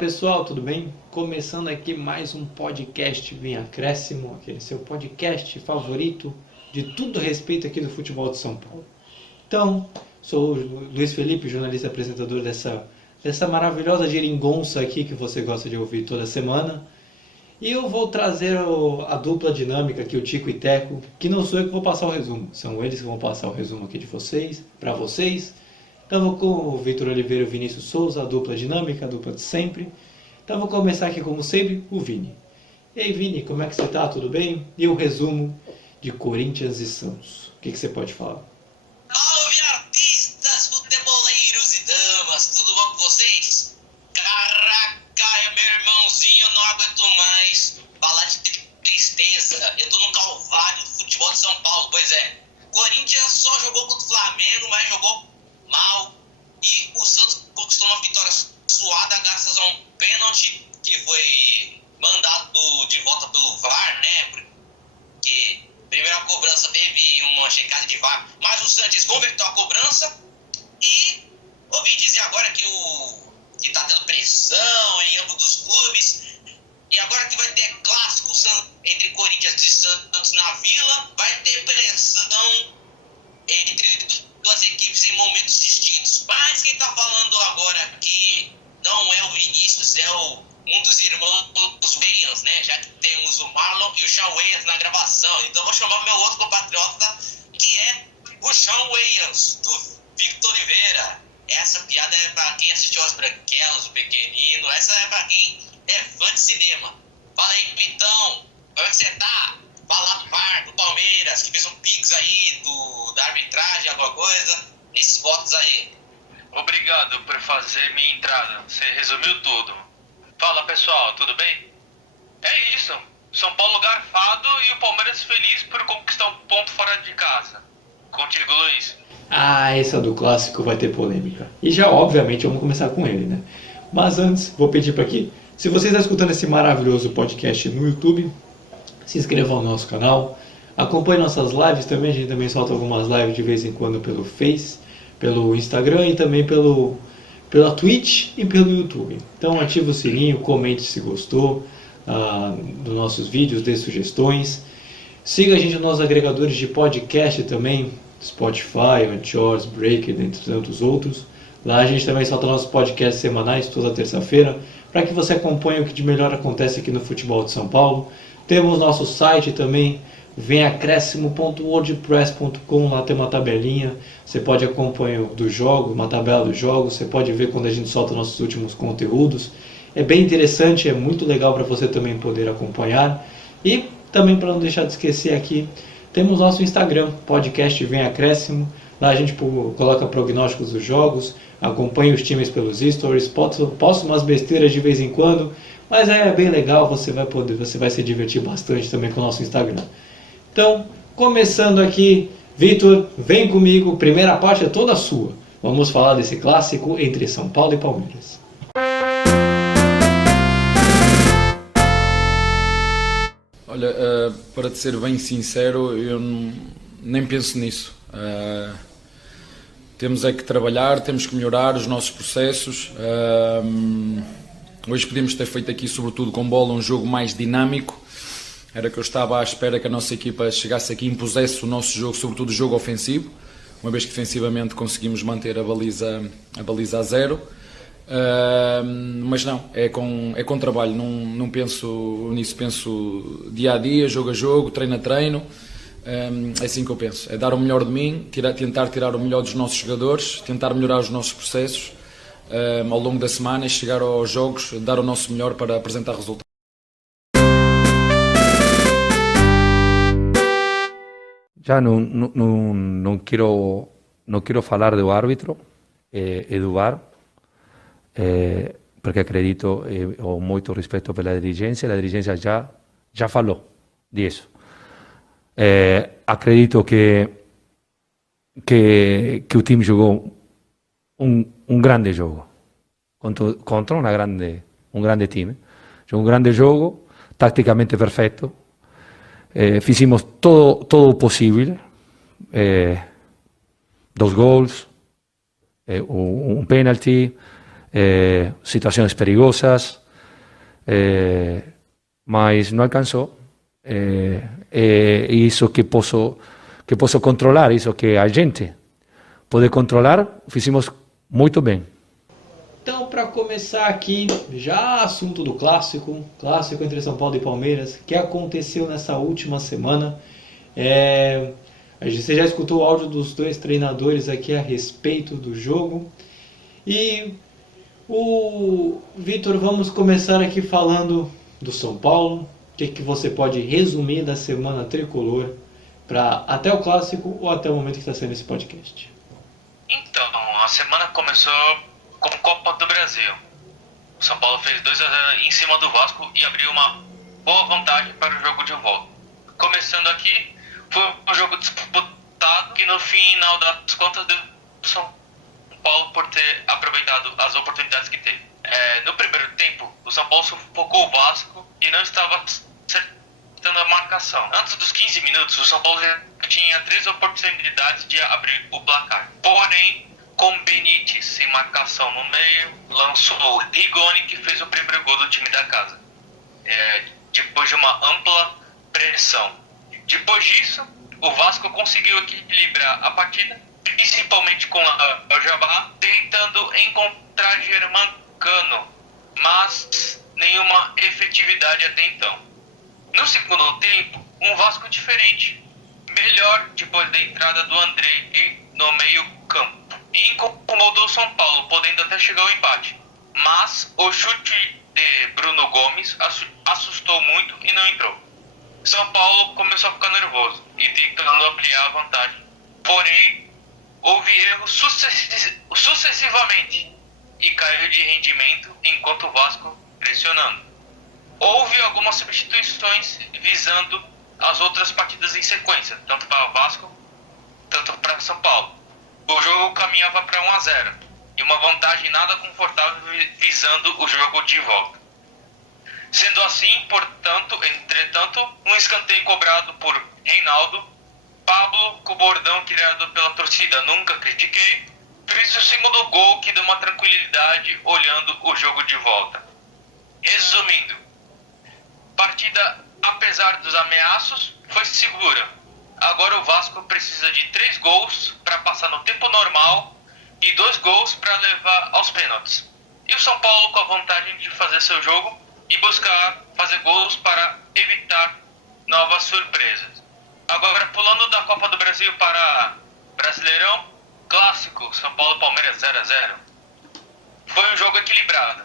Pessoal, tudo bem? Começando aqui mais um podcast Vem Acréscimo, aquele seu podcast favorito de tudo a respeito aqui do futebol de São Paulo. Então, sou o Luiz Felipe, jornalista e apresentador dessa maravilhosa geringonça aqui que você gosta de ouvir toda semana. E eu vou trazer a dupla dinâmica aqui, o Tico e Teco, que não sou eu que vou passar o resumo, são eles que vão passar o resumo aqui de vocês, para vocês. Estava com o Vitor Oliveira e o Vinícius Souza, a dupla dinâmica, a dupla de sempre. Então vou começar aqui, como sempre, o Vini. E aí, Vini, como é que você tá? Tudo bem? E o resumo de Corinthians e Santos. O que você pode falar? Salve artistas, futeboleiros e damas, tudo bom com vocês? Caraca, meu irmãozinho, eu não aguento mais falar de tristeza. Eu tô no calvário do futebol de São Paulo, pois é. Corinthians só jogou contra o Flamengo, mas jogou mal, e o Santos conquistou uma vitória suada graças a um pênalti que foi mandado de volta pelo VAR, né? Porque primeira cobrança teve uma checagem de VAR, mas o Santos converteu a cobrança. E ouvi dizer agora que tá tendo pressão em ambos os clubes, e agora que vai ter clássico entre Corinthians e Santos na Vila, vai ter pressão entre duas equipes em momentos distintos. Mas quem tá falando agora aqui não é o Vinícius, é um dos irmãos dos Wayans, né? Já que temos o Marlon e o Sean Wayans na gravação. Então vou chamar meu outro compatriota, que é o Sean Wayans, do Victor Oliveira. Essa piada é pra quem assistiu As Branquelas, o Pequenino. Essa é pra quem é fã de cinema. Fala aí, Vitão, como é que você tá? Fala do VAR, do Palmeiras, que fez um pix aí da arbitragem, alguma coisa. Esses votos aí. Obrigado por fazer minha entrada. Você resumiu tudo. Fala, pessoal, tudo bem? É isso. São Paulo garfado e o Palmeiras feliz por conquistar um ponto fora de casa. Contigo, Luiz. Ah, essa do clássico vai ter polêmica. E já, obviamente, vamos começar com ele, né? Mas antes, vou pedir para aqui, se você está escutando esse maravilhoso podcast no YouTube, se inscreva no nosso canal, acompanhe nossas lives também, a gente também solta algumas lives de vez em quando pelo Face, pelo Instagram e também pela Twitch e pelo YouTube. Então ative o sininho, comente se gostou dos nossos vídeos, dê sugestões. Siga a gente nos agregadores de podcast também, Spotify, Anchor, Breaker, dentre tantos outros. Lá a gente também solta nossos podcasts semanais toda terça-feira, para que você acompanhe o que de melhor acontece aqui no futebol de São Paulo. Temos nosso site também, vemacréscimo.wordpress.com, lá tem uma tabelinha, você pode acompanhar do jogo, uma tabela dos jogos, você pode ver quando a gente solta nossos últimos conteúdos. É bem interessante, é muito legal para você também poder acompanhar. E também, para não deixar de esquecer aqui, temos nosso Instagram, podcast Vem Acréscimo. Lá a gente coloca prognósticos dos jogos, acompanha os times pelos stories, posto umas besteiras de vez em quando, mas é bem legal, você vai se divertir bastante também com o nosso Instagram. Então, começando aqui, Vitor, vem comigo, primeira parte é toda sua. Vamos falar desse clássico entre São Paulo e Palmeiras. Olha, para te ser bem sincero, eu nem penso nisso. Temos é que trabalhar, temos que melhorar os nossos processos. Hoje podíamos ter feito aqui, sobretudo com bola, um jogo mais dinâmico. Era que eu estava à espera que a nossa equipa chegasse aqui e impusesse o nosso jogo, sobretudo o jogo ofensivo, uma vez que defensivamente conseguimos manter a baliza a zero. Mas não, é com trabalho, não penso nisso, penso dia a dia, jogo a jogo, treino a treino. É assim que eu penso, é dar o melhor de mim, tentar tirar o melhor dos nossos jogadores, tentar melhorar os nossos processos ao longo da semana e chegar aos jogos, dar o nosso melhor para apresentar resultados. Ya no quiero falar do árbitro e do VAR, porque acredito ho muito respeito pela dirigência. A dirigência já falou disso. Acredito que o time jogou um grande jogo contra um grande time. Jogou um grande jogo, taticamente perfeito. Fizemos todo o possível, 2 gols, um penalty, situações perigosas, mas não alcançou. Isso que posso controlar, isso que a gente pode controlar, fizemos muito bem. Então, para começar aqui, já assunto do clássico entre São Paulo e Palmeiras, que aconteceu nessa última semana. Você já escutou o áudio dos dois treinadores aqui a respeito do jogo. E o Vitor, vamos começar aqui falando do São Paulo. O que você pode resumir da semana tricolor para até o clássico ou até o momento que está sendo esse podcast? Então, a semana começou com Copa do Brasil. O São Paulo fez 2-0 em cima do Vasco e abriu uma boa vantagem para o jogo de volta. Começando aqui, foi um jogo disputado que no final das contas deu São Paulo por ter aproveitado as oportunidades que teve. No primeiro tempo, o São Paulo sufocou o Vasco e não estava acertando a marcação. Antes dos 15 minutos, o São Paulo já tinha 3 oportunidades de abrir o placar. Porém, com Benítez sem marcação no meio, lançou o Rigoni, que fez o primeiro gol do time da casa. Depois de uma ampla pressão. Depois disso, o Vasco conseguiu equilibrar a partida, principalmente com o Jabá, tentando encontrar Germancano, mas nenhuma efetividade até então. No segundo tempo, um Vasco diferente, melhor depois da entrada do Andrei no meio campo. E incomodou o São Paulo, podendo até chegar ao empate. Mas o chute de Bruno Gomes assustou muito e não entrou. São Paulo começou a ficar nervoso e tentando ampliar a vantagem. Porém, houve erros sucessivamente e caiu de rendimento enquanto o Vasco pressionando. Houve algumas substituições visando as outras partidas em sequência, tanto para o Vasco, tanto para São Paulo. O jogo caminhava para 1-0 e uma vantagem nada confortável visando o jogo de volta. Sendo assim, entretanto, um escanteio cobrado por Reinaldo, Pablo, com o bordão criado pela torcida nunca critiquei, fez o segundo gol que deu uma tranquilidade olhando o jogo de volta. Resumindo, partida, apesar dos ameaços, foi segura. Agora o Vasco precisa de 3 gols para passar no tempo normal e 2 gols para levar aos pênaltis. E o São Paulo com a vantagem de fazer seu jogo e buscar fazer gols para evitar novas surpresas. Agora, pulando da Copa do Brasil para Brasileirão, clássico, São Paulo e Palmeiras 0-0. Foi um jogo equilibrado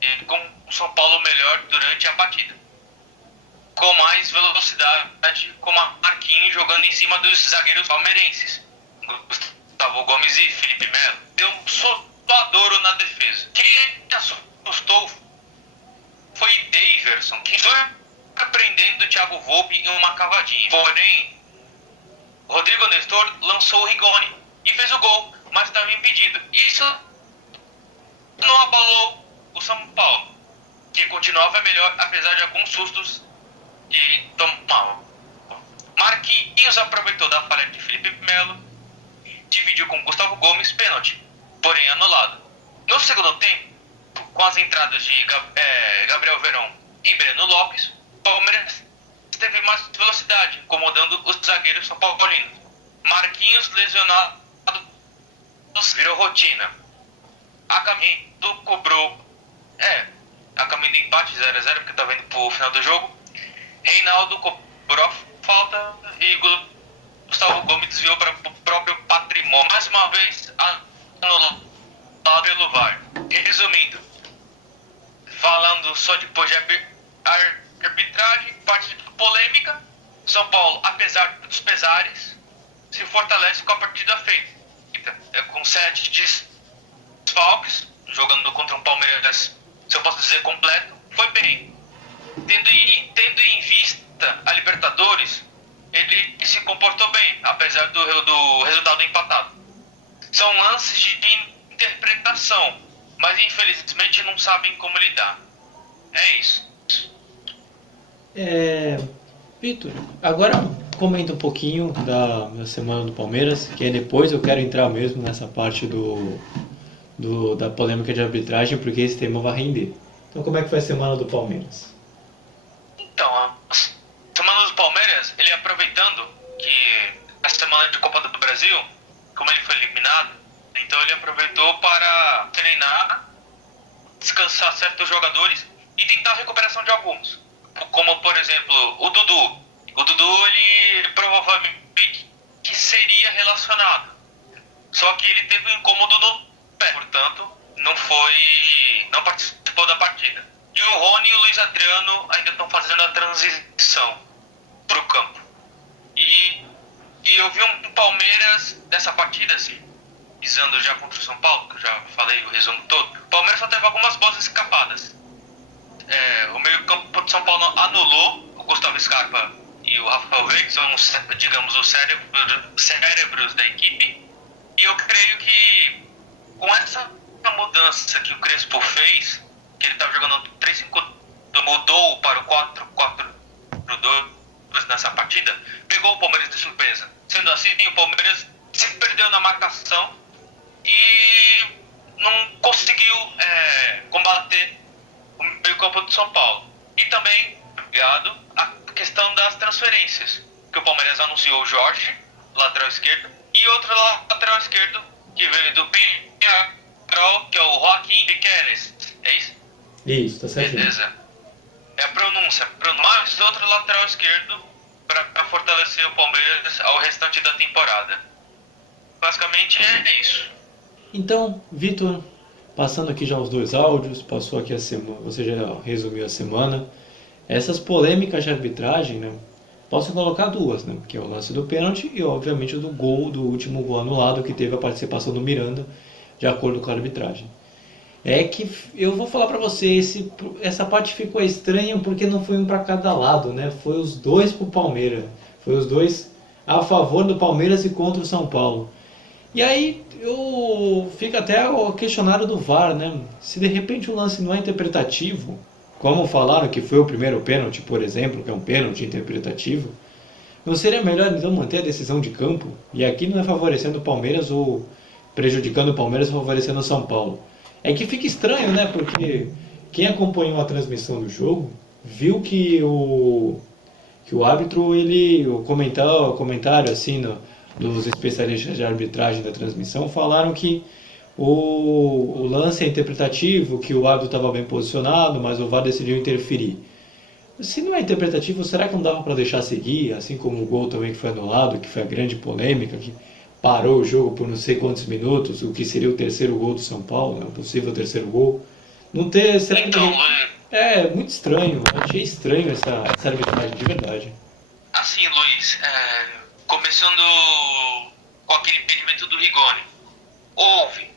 e com o São Paulo melhor durante a partida, com mais velocidade, com Marquinhos jogando em cima dos zagueiros palmeirenses, Gustavo Gomes e Felipe Melo. Deu um sotadouro na defesa. Quem assustou foi Daverson, que foi surpreendendo o Thiago Volpe em uma cavadinha. Porém, Rodrigo Nestor lançou o Rigoni e fez o gol, mas estava impedido. Isso não abalou o São Paulo, que continuava melhor apesar de alguns sustos que tomava. Marquinhos aproveitou da falha de Felipe Melo, dividiu com Gustavo Gomes, pênalti, porém anulado. No segundo tempo, com as entradas de Gabriel Veron e Breno Lopes, o Palmeiras teve mais velocidade, incomodando os zagueiros são paulinos. Marquinhos lesionado virou rotina. A caminho cobrou a caminho do empate 0-0, porque estava indo pro final do jogo. Reinaldo cobrou falta e Gustavo Gomes desviou para o próprio patrimônio. Mais uma vez anulado pelo VAR. Resumindo, falando só depois de arbitragem, parte polêmica, São Paulo, apesar dos pesares, se fortalece com a partida feita. Com 7 desfalques, jogando contra um Palmeiras, se eu posso dizer, completo, foi bem. Tendo em vista a Libertadores, ele se comportou bem, apesar do resultado empatado. São lances de interpretação, mas infelizmente não sabem como lidar. É isso. Vitor, agora comenta um pouquinho da semana do Palmeiras, que aí depois eu quero entrar mesmo nessa parte do da polêmica de arbitragem, porque esse tema vai render. Então, como é que foi a semana do Palmeiras? Então, a semana do Palmeiras, ele aproveitando que a semana de Copa do Brasil, como ele foi eliminado, então ele aproveitou para treinar, descansar certos jogadores e tentar a recuperação de alguns. Como, por exemplo, o Dudu. O Dudu, ele provavelmente que seria relacionado. Só que ele teve um incômodo no pé, portanto, não participou da partida. E o Rony e o Luiz Adriano ainda estão fazendo a transição para o campo. E eu vi um Palmeiras dessa partida, assim, pisando já contra o São Paulo, que eu já falei o resumo todo. O Palmeiras só teve algumas boas escapadas. O meio-campo de São Paulo anulou o Gustavo Scarpa e o Rafael Veiga, são, digamos, os cérebros da equipe. E eu creio que com essa mudança que o Crespo fez, que ele estava jogando 3-5, mudou para o 4-4-2 nessa partida, pegou o Palmeiras de surpresa. Sendo assim, o Palmeiras se perdeu na marcação e não conseguiu combater o meio-campo de São Paulo. E também, ligado, a questão das transferências, que o Palmeiras anunciou o Jorge, lateral esquerdo, e outro lateral esquerdo que veio do Penharol, que é o Joaquim Piqueres. É isso? Isso, tá certo. Beleza. É a pronúncia. Mais outro lateral esquerdo para fortalecer o Palmeiras ao restante da temporada. Basicamente é isso. Então, Vitor, passando aqui já os dois áudios, passou aqui a semana, você já resumiu a semana. Essas polêmicas de arbitragem, né? Posso colocar duas, né? Que é o lance do pênalti e, obviamente, o do último gol anulado, que teve a participação do Miranda, de acordo com a arbitragem. É que eu vou falar pra você, essa parte ficou estranha porque não foi um pra cada lado, né? Foi os dois pro Palmeiras. Foi os dois a favor do Palmeiras e contra o São Paulo. E aí fica até o questionário do VAR, né? Se de repente o lance não é interpretativo, como falaram que foi o primeiro pênalti, por exemplo, que é um pênalti interpretativo, não seria melhor então manter a decisão de campo? E aqui não é favorecendo o Palmeiras ou prejudicando o Palmeiras, favorecendo o São Paulo. É que fica estranho, né? Porque quem acompanhou a transmissão do jogo viu que o árbitro, o comentário assim, dos especialistas de arbitragem da transmissão, falaram que o lance é interpretativo, que o árbitro estava bem posicionado, mas o VAR decidiu interferir. Se não é interpretativo, será que não dava para deixar seguir, assim como o gol também que foi anulado, que foi a grande polêmica, que parou o jogo por não sei quantos minutos, o que seria o terceiro gol do São Paulo, o possível terceiro gol. Não ter, será que Então, é muito estranho, eu achei estranho essa arbitragem de verdade. assim, Luiz, começando com aquele impedimento do Rigoni. Houve,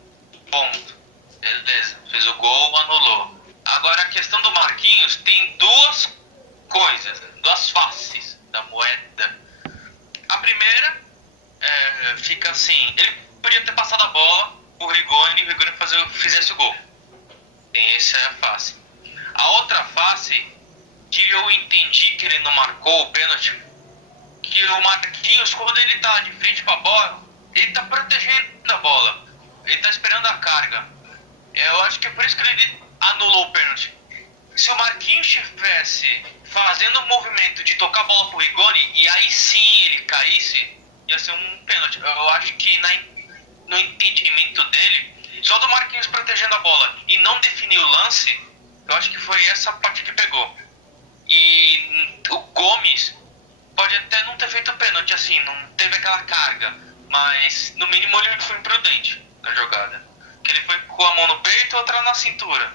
ponto. Beleza, fez o gol, anulou. Agora a questão do Marquinhos tem duas coisas, duas faces da moeda. A primeira fica assim, ele podia ter passado a bola pro Rigoni e o Rigoni fizesse o gol. Tem essa face. A outra face, que eu entendi que ele não marcou o pênalti, que o Marquinhos, quando ele tá de frente pra bola, ele tá protegendo a bola. Ele tá esperando a carga. Eu acho que é por isso que ele anulou o pênalti. Se o Marquinhos estivesse fazendo o movimento de tocar a bola pro Rigoni e aí sim ele caísse, ia ser um pênalti. Eu acho que no entendimento dele, só do Marquinhos protegendo a bola e não definir o lance, eu acho que foi essa parte que pegou. E o Gomes pode até não ter feito pênalti, assim, não teve aquela carga, mas no mínimo ele foi imprudente na jogada. Que ele foi com a mão no peito e outra na cintura,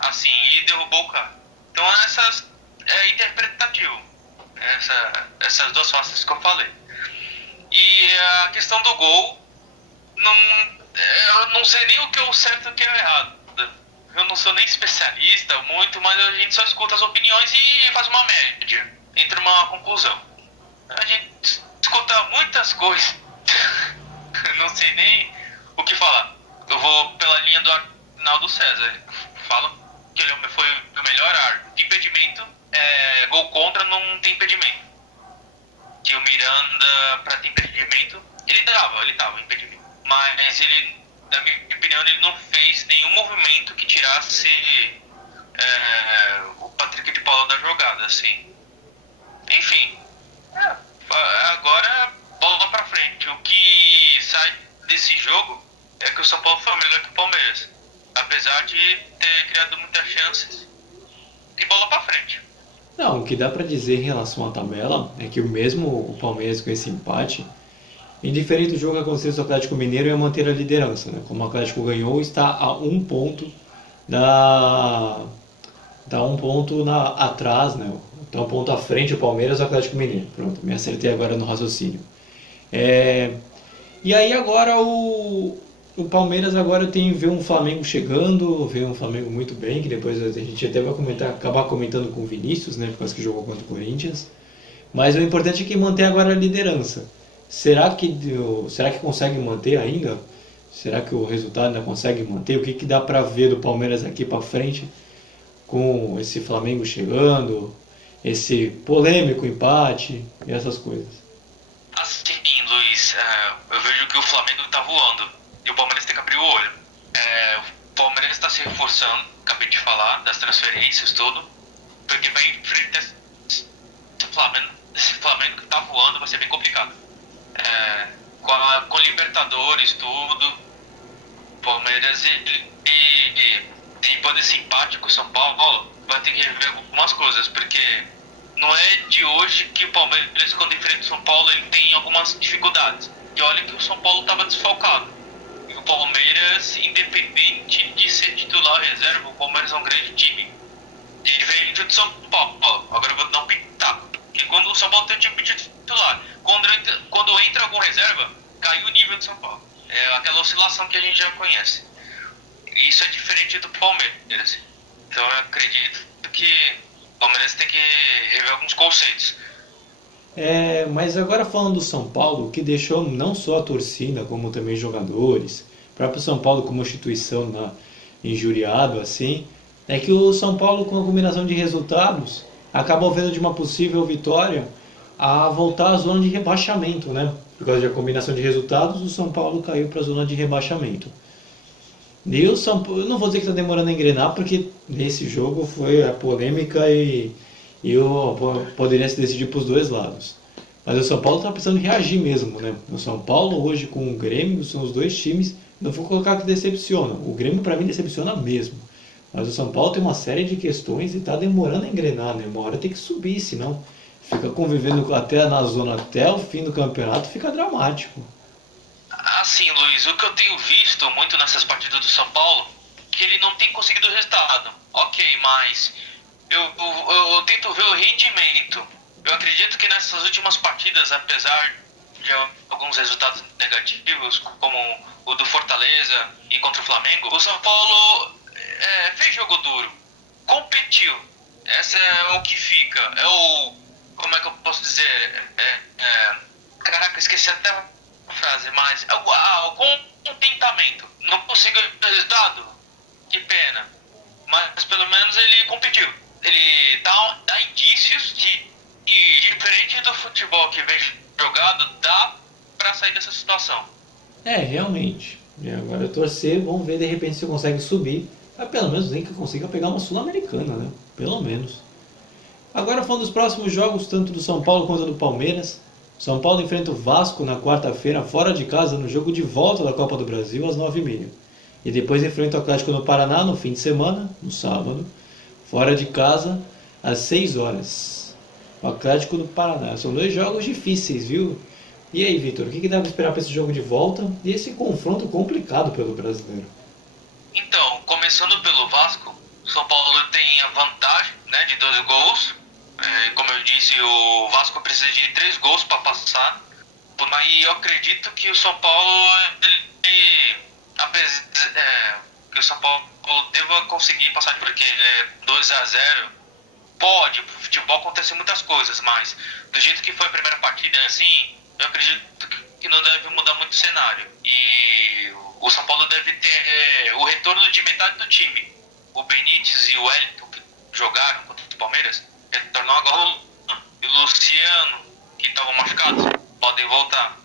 assim, e derrubou o cara. Então essas é interpretativo, essas duas faces que eu falei. E a questão do gol, eu não sei nem o que é o certo e o que é o errado. Eu não sou nem especialista muito, mas a gente só escuta as opiniões e faz uma média, entre uma conclusão. A gente escuta muitas coisas, não sei nem o que falar. Eu vou pela linha do Arnaldo César. Falam que ele foi o melhor árbitro. Impedimento, gol contra não tem impedimento. Que o Miranda, pra ter impedimento, ele tava impedimento. Mas ele na minha opinião, ele não fez nenhum movimento que tirasse o Patrick de Paula da jogada, assim. Enfim, agora bola pra frente. O que sai desse jogo é que o São Paulo foi melhor que o Palmeiras, apesar de ter criado muitas chances. E bola pra frente. Não, o que dá pra dizer em relação à tabela é que mesmo o Palmeiras com esse empate, indiferente do jogo que aconteceu com o Atlético Mineiro, ia manter a liderança, né? Como o Atlético ganhou, está a um ponto atrás, né? Está um ponto à frente o Palmeiras e o Atlético Mineiro. Pronto, me acertei agora no raciocínio. E aí agora o Palmeiras agora vê um Flamengo chegando, vê um Flamengo muito bem, que depois a gente até vai acabar comentando com o Vinícius, né? Por causa que jogou contra o Corinthians. Mas o importante é que manter agora a liderança. Será que consegue manter ainda? Será que o resultado ainda consegue manter? O que dá pra ver do Palmeiras aqui pra frente com esse Flamengo chegando, esse polêmico empate e essas coisas? Assim, Luiz, eu vejo que o Flamengo tá voando e o Palmeiras tem que abrir o olho. O Palmeiras está se reforçando, acabei de falar, das transferências, tudo, porque vai enfrentar esse Flamengo que tá voando, vai ser bem complicado. Com Libertadores, tudo, o Palmeiras depois desse empate com o São Paulo vai ter que rever algumas coisas, porque não é de hoje que o Palmeiras, quando enfrenta o São Paulo, ele tem algumas dificuldades. E olha que o São Paulo estava desfalcado. E o Palmeiras, independente de ser titular ou reserva, o Palmeiras é um grande time. Diferente do São Paulo. Agora eu vou dar um pitaco. Que quando o São Paulo tem um time titular, quando entra algum reserva, cai o nível do São Paulo. É aquela oscilação que a gente já conhece. E isso é diferente do Palmeiras. Então eu acredito que o Palmeiras tem que rever alguns conceitos. Mas agora falando do São Paulo, o que deixou não só a torcida, como também jogadores, o próprio São Paulo como instituição injuriado assim, é que o São Paulo, com a combinação de resultados, acabou vendo de uma possível vitória a voltar à zona de rebaixamento, né? Por causa da combinação de resultados, o São Paulo caiu para a zona de rebaixamento. E o São Paulo, eu não vou dizer que está demorando a engrenar, porque nesse jogo foi a polêmica e poderia se decidir para os dois lados. Mas o São Paulo está precisando reagir mesmo, né? O São Paulo hoje com o Grêmio são os dois times, não vou colocar que decepciona. O Grêmio para mim decepciona mesmo. Mas o São Paulo tem uma série de questões e está demorando a engrenar, né? Uma hora tem que subir, senão fica convivendo até na zona até o fim do campeonato, fica dramático. Assim, Luiz, o que eu tenho visto muito nessas partidas do São Paulo, que ele não tem conseguido o resultado. Ok, mas eu tento ver o rendimento. Eu acredito que nessas últimas partidas, apesar de alguns resultados negativos, como o do Fortaleza e contra o Flamengo, o São Paulo fez jogo duro, competiu. Essa é o que fica. Como é que eu posso dizer? Caraca, esqueci até a frase, mas o contentamento. Não conseguiu o resultado? Que pena. Mas pelo menos ele competiu. Ele dá indícios de diferente do futebol que vem jogado, dá pra sair dessa situação. Realmente. E agora torcer, vamos ver de repente se consegue subir. Mas pelo menos nem que consiga pegar uma Sul-Americana, né? Pelo menos. Agora falando dos próximos jogos, tanto do São Paulo quanto do Palmeiras. São Paulo enfrenta o Vasco na quarta-feira, fora de casa, no jogo de volta da Copa do Brasil, às 9h30. E depois enfrenta o Atlético no Paraná no fim de semana, no sábado, fora de casa, às 6h. O Atlético no Paraná. São dois jogos difíceis, viu? E aí, Vitor, o que dá para esperar para esse jogo de volta e esse confronto complicado pelo brasileiro? Então, começando pelo Vasco, o São Paulo tem a vantagem, né, de 2 gols. Como eu disse, o Vasco precisa de 3 gols para passar. Mas eu acredito que o São Paulo, que o São Paulo deva conseguir passar, porque 2-0 pode, no futebol acontecem muitas coisas, mas do jeito que foi a primeira partida, assim, eu acredito que não deve mudar muito o cenário. E o São Paulo deve ter o retorno de metade do time. O Benítez e o Wellington, que jogaram contra o Palmeiras, retornam agora. E o Luciano, que estavam machucados, podem voltar.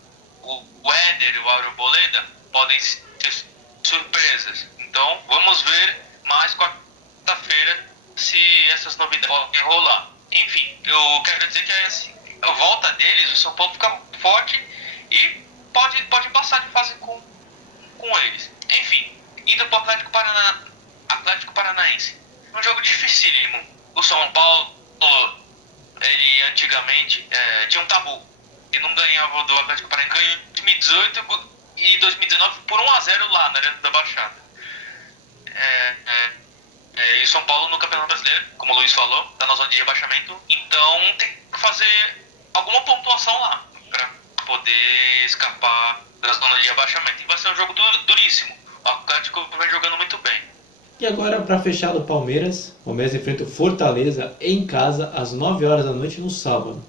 O Éder e o Arboleda podem ser surpresas. Então vamos ver mais quarta-feira se essas novidades podem rolar. Enfim, eu quero dizer que a volta deles, o São Paulo fica forte e pode passar de fase com eles. Enfim, indo para o Atlético Paranaense. Um jogo dificílimo. O São Paulo, ele antigamente tinha um tabu. Ele não ganhava do Atlético Paranaense. Ganhou em 2018 e 2019 por 1-0 lá na Arena da Baixada. E o São Paulo no Campeonato Brasileiro, como o Luiz falou, está na zona de rebaixamento. Então tem que fazer alguma pontuação lá para poder escapar da zona de rebaixamento. E vai ser um jogo duríssimo. O Atlético vai jogando muito bem. E agora, para fechar do Palmeiras enfrenta o Fortaleza em casa às 9 horas da noite no sábado.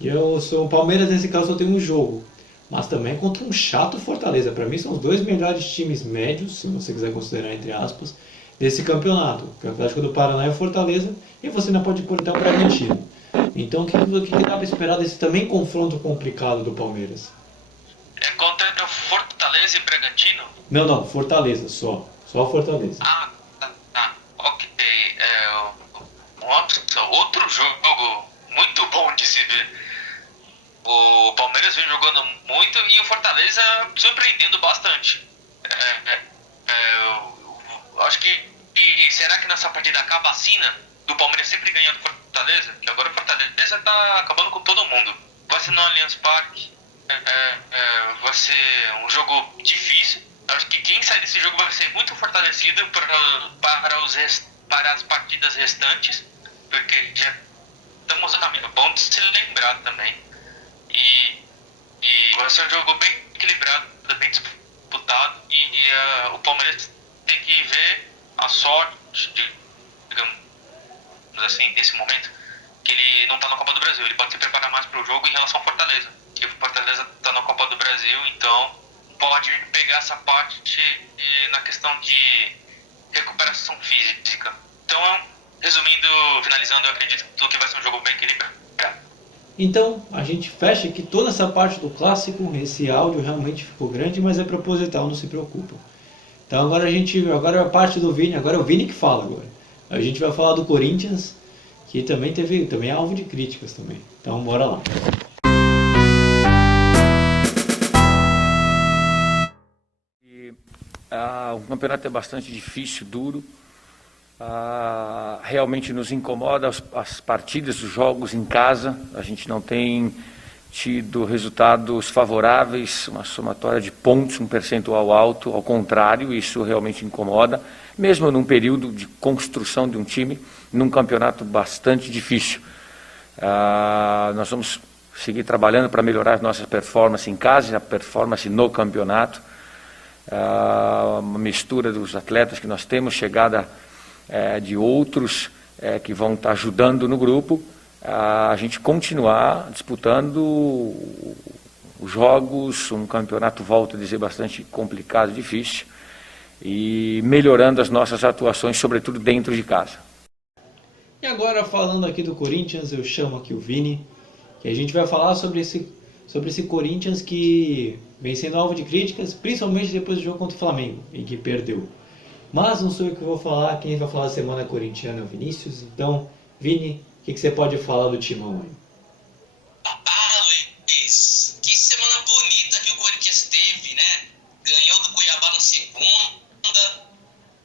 E o Palmeiras, nesse caso, só tem um jogo, mas também contra um chato Fortaleza. Para mim, são os dois melhores times médios, se você quiser considerar entre aspas, desse campeonato. O Atlético do Paraná é Fortaleza e você ainda pode pôr até o Bragantino. Então, o que dá para esperar desse também confronto complicado do Palmeiras? É contra Fortaleza e Bragantino? Não, Fortaleza, só Fortaleza. Ah, tá. Ok. Outro jogo muito bom de se ver. O Palmeiras vem jogando muito e o Fortaleza surpreendendo bastante. Eu acho que será que nessa partida acaba a sina do Palmeiras sempre ganhando Fortaleza? Que agora o Fortaleza tá acabando com todo mundo. Vai ser no Allianz Parque. Vai ser um jogo difícil. Acho que quem sai desse jogo vai ser muito fortalecido para as partidas restantes, porque já estamos a caminho. Bom de se lembrar também. E vai ser um jogo bem equilibrado, bem disputado. E o Palmeiras tem que ver a sorte, digamos assim, nesse momento, que ele não está na Copa do Brasil. Ele pode se preparar mais para o jogo em relação ao Fortaleza. Que o Fortaleza está na Copa do Brasil, então pode pegar essa parte na questão de recuperação física. Então, resumindo, finalizando, eu acredito que vai ser um jogo bem equilibrado. Então, a gente fecha aqui toda essa parte do clássico. Esse áudio realmente ficou grande, mas é proposital, não se preocupa. Então agora é a parte do Vini, agora é o Vini que fala agora. A gente vai falar do Corinthians, que também é alvo de críticas também. Então bora lá. O campeonato é bastante difícil, duro. Realmente nos incomoda as partidas, os jogos em casa. A gente não tem tido resultados favoráveis, uma somatória de pontos, um percentual alto. Ao contrário, isso realmente incomoda, mesmo num período de construção de um time, num campeonato bastante difícil. Nós vamos seguir trabalhando para melhorar a nossa performance em casa e a performance no campeonato. Uma mistura dos atletas que nós temos, chegada de outros que vão estar ajudando no grupo, a gente continuar disputando os jogos, um campeonato, volto a dizer, bastante complicado, difícil, e melhorando as nossas atuações, sobretudo dentro de casa. E agora, falando aqui do Corinthians, eu chamo aqui o Vini, que a gente vai falar sobre esse Corinthians que vem sendo alvo de críticas, principalmente depois do jogo contra o Flamengo, em que perdeu. Mas não sou eu que vou falar, quem vai falar da semana corintiana é o Vinícius. Então, Vini, o que você pode falar do timão aí? Luiz, que semana bonita que o Corinthians teve, né? Ganhou do Cuiabá na segunda,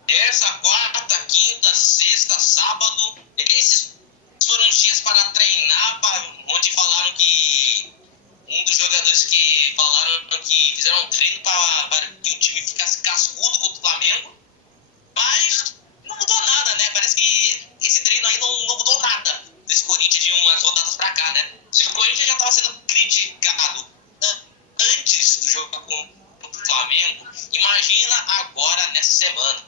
terça, quarta, quinta, sexta, sábado. Esses foram os dias para treinar, onde falaram que um dos jogadores que falaram que fizeram um treino para que o time ficasse cascudo contra o Flamengo. Mas não mudou nada, né? Parece que esse treino aí não mudou nada desse Corinthians de umas rodadas pra cá, né? Se o Corinthians já estava sendo criticado antes do jogo contra o Flamengo, imagina agora nessa semana.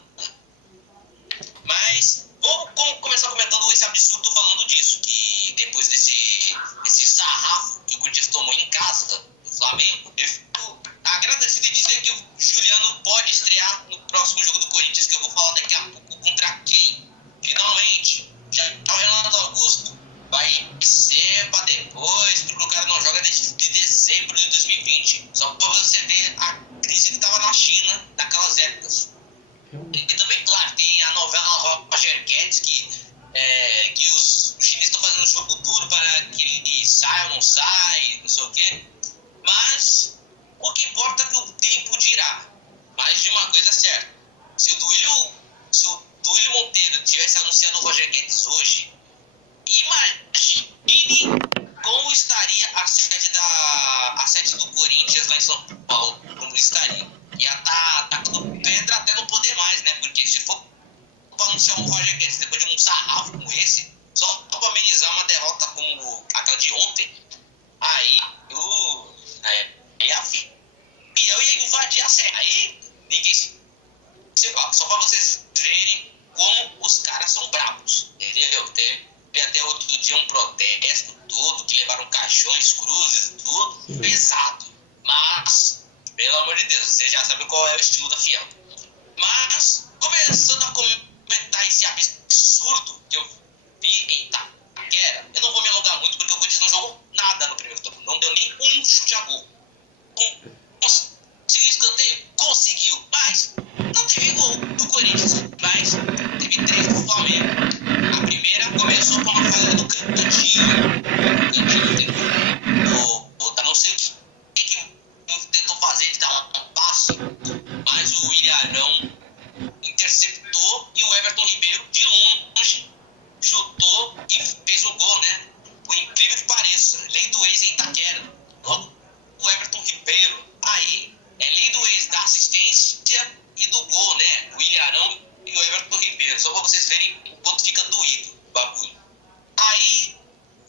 Mas vou começar comentando esse absurdo falando disso, que depois desse sarrafo que o Corinthians tomou em casa do Flamengo, eu fico agradecido de dizer que o Juliano pode estrear no próximo jogo do Corinthians, que eu vou falar daqui a pouco contra quem. Finalmente, já o Renato Augusto vai ser para depois, porque o cara não joga desde dezembro de 2020. Só para você ver a crise que estava na China naquelas épocas. sede do Corinthians lá em São Paulo, como estaria. Ia tá tacando pedra até não poder mais, né? Porque se for pra anunciar o Roger Guedes depois de um sarrafo como esse, só pra amenizar uma derrota como aquela de ontem, aí a Fiel ia invadir a série. Aí ninguém se só pra vocês verem como os caras são bravos, entendeu? Teve até outro dia um protesto, tudo, que levaram caixões, cruzes, tudo, pesado. Mas, pelo amor de Deus, vocês já sabem qual é o estilo da Fiel. Mas, começando a comentar esse absurdo que eu vi em Itaquera, eu não vou me alongar muito porque o Corinthians não jogou nada no primeiro tempo, não deu nem um chute a gol. Conseguiu escanteio? Conseguiu, mas não teve gol do Corinthians, mas teve 3 do Flamengo. A primeira começou com uma falha do Cantinho, não sei o que tentou fazer, de dar um passe, mas o William Arão interceptou e o Everton Ribeiro de longe chutou e fez o gol, né? Por incrível que pareça, lei do ex em Itaquera. Logo, o Everton Ribeiro, aí, é lei do ex da assistência e do gol, né? O William Arão e o Everton Ribeiro, só pra vocês verem o quanto fica doído o bagulho. Aí,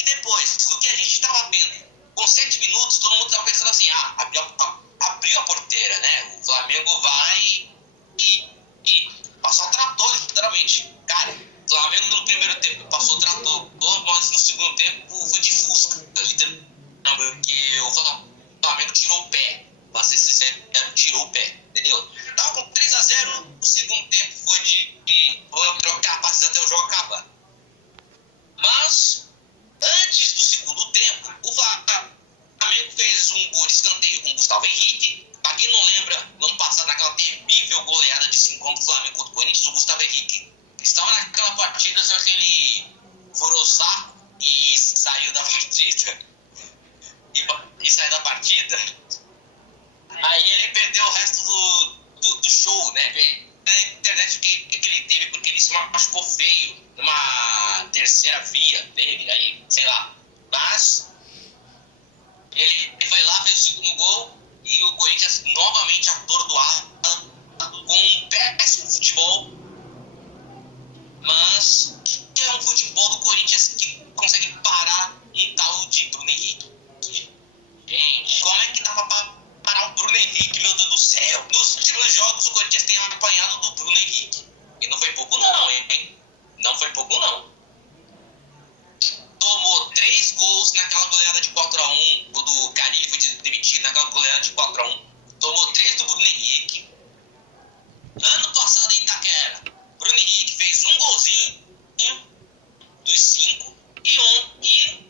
depois do que a gente tava vendo, com 7 minutos, todo mundo tava pensando assim, abriu a porteira, né? O Flamengo vai e passou o trator, literalmente. Cara, o Flamengo no primeiro tempo passou o trator, mas no segundo tempo foi de fusca, literalmente, porque o Flamengo tirou o pé. Pra ser sincero, tirou o pé, entendeu? Tava com 3-0, o segundo tempo foi de trocar passes até o jogo acabar. Mas, antes do segundo tempo, o Flamengo fez um gol de escanteio com o Gustavo Henrique. Pra quem não lembra, no ano passado, naquela terrível goleada de 5 do Flamengo contra o Corinthians, o Gustavo Henrique estava naquela partida, só que ele furou o saco e saiu da partida. E saiu da partida. Aí ele perdeu o resto do show, né? Na internet que ele teve, porque ele se machucou feio numa terceira via dele, aí, sei lá. Mas ele foi lá, fez o segundo gol e o Corinthians novamente atordoado com um péssimo futebol. Mas é um futebol do Corinthians que consegue parar um tal de Bruno Henrique. Gente, como é que dava pra parar o Bruno Henrique, meu Deus do céu? Nos últimos jogos o Corinthians tem apanhado do Bruno Henrique. E não foi pouco não, hein? Não foi pouco não. Tomou 3 gols naquela goleada de 4-1, quando o Carilli foi demitido naquela goleada de 4-1. Tomou 3 do Bruno Henrique. Ano passado em Itaquera, Bruno Henrique fez um golzinho dos 5. E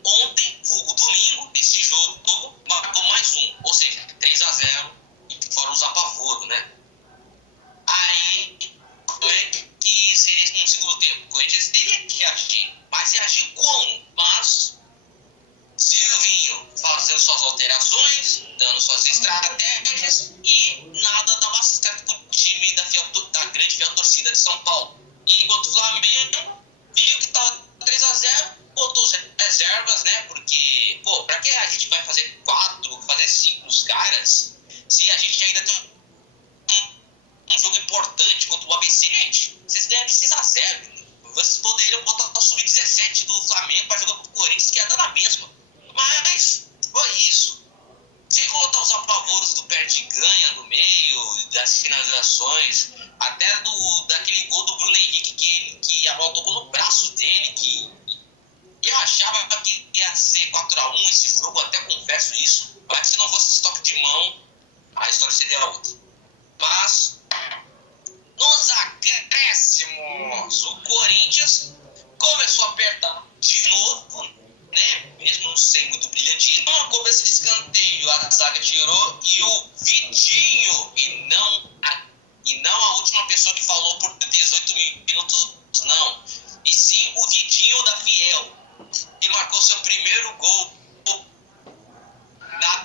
ontem, vulgo domingo, esse jogo marcou mais um. Ou seja, 3-0, fora os apavoros, né? Aí, como é que seria no segundo tempo? O Corinthians teria que agir. Mas reagir como? Mas Silvinho fazendo suas alterações, dando suas estratégias e nada dava certo pro time da grande fiel torcida de São Paulo. Enquanto o Flamengo viu que estava 3-0, botou os reservas, né? Porque, pra que a gente vai fazer 4, fazer 5 os caras, se a gente ainda tem um jogo importante contra o ABC? Gente, vocês ganham de 6-0. Vocês poderiam botar o sub-17 do Flamengo para jogar contra o Corinthians, que ia dar na mesma. Mas foi isso. Sem contar os apavoros do perde-ganha no meio, das finalizações, até daquele gol do Bruno Henrique que a bola tocou no braço dele, que eu achava que ia ser 4-1 esse jogo, até confesso isso. Mas se não fosse esse toque de mão, a história seria outra. Mas, nos acréscimos, o Corinthians começou a apertar de novo, né? Mesmo não sei muito brilhantismo. Uma cobrança de escanteio, a zaga tirou e o Vitinho, e não a última pessoa que falou por 18 minutos, não. E sim o Vitinho da Fiel, que marcou seu primeiro gol da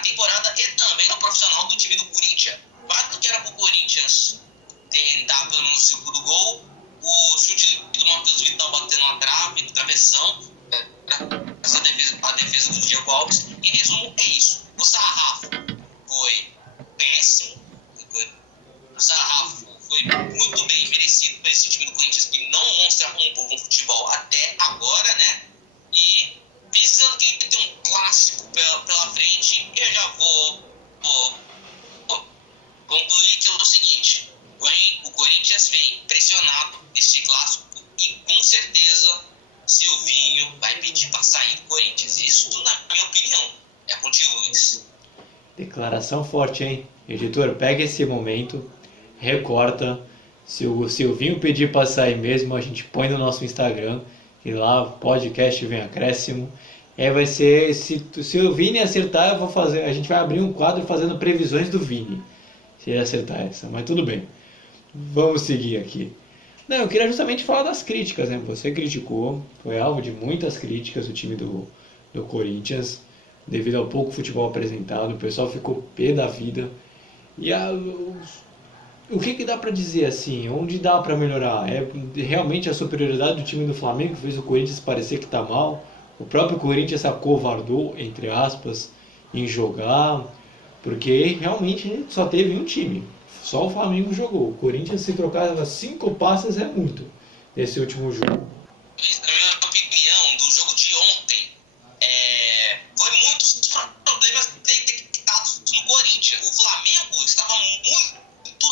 temporada e também no profissional do time do Corinthians. Mais do que era pro Corinthians tentar pelo menos o segundo gol, o chute do Matheus Vital batendo na trave, no travessão, a defesa do Diego Alves. Em resumo, é isso. O Declaração forte, hein? Editor, pega esse momento, recorta. Se o Silvinho pedir para sair mesmo, a gente põe no nosso Instagram. E lá, podcast vem acréscimo. Vai ser, se o Vini acertar, a gente vai abrir um quadro fazendo previsões do Vini. Se ele acertar essa, mas tudo bem. Vamos seguir aqui. Não, eu queria justamente falar das críticas, né? Você criticou, foi alvo de muitas críticas o time do Corinthians, devido ao pouco futebol apresentado, o pessoal ficou pé da vida. E o que dá pra dizer assim? Onde dá pra melhorar? É realmente a superioridade do time do Flamengo que fez o Corinthians parecer que tá mal? O próprio Corinthians se acovardou, entre aspas, em jogar, porque realmente só teve um time. Só o Flamengo jogou. O Corinthians, se trocar 5 passes, é muito nesse último jogo. Na minha opinião, do jogo de ontem, foi muitos problemas detectados no Corinthians. O Flamengo estava muito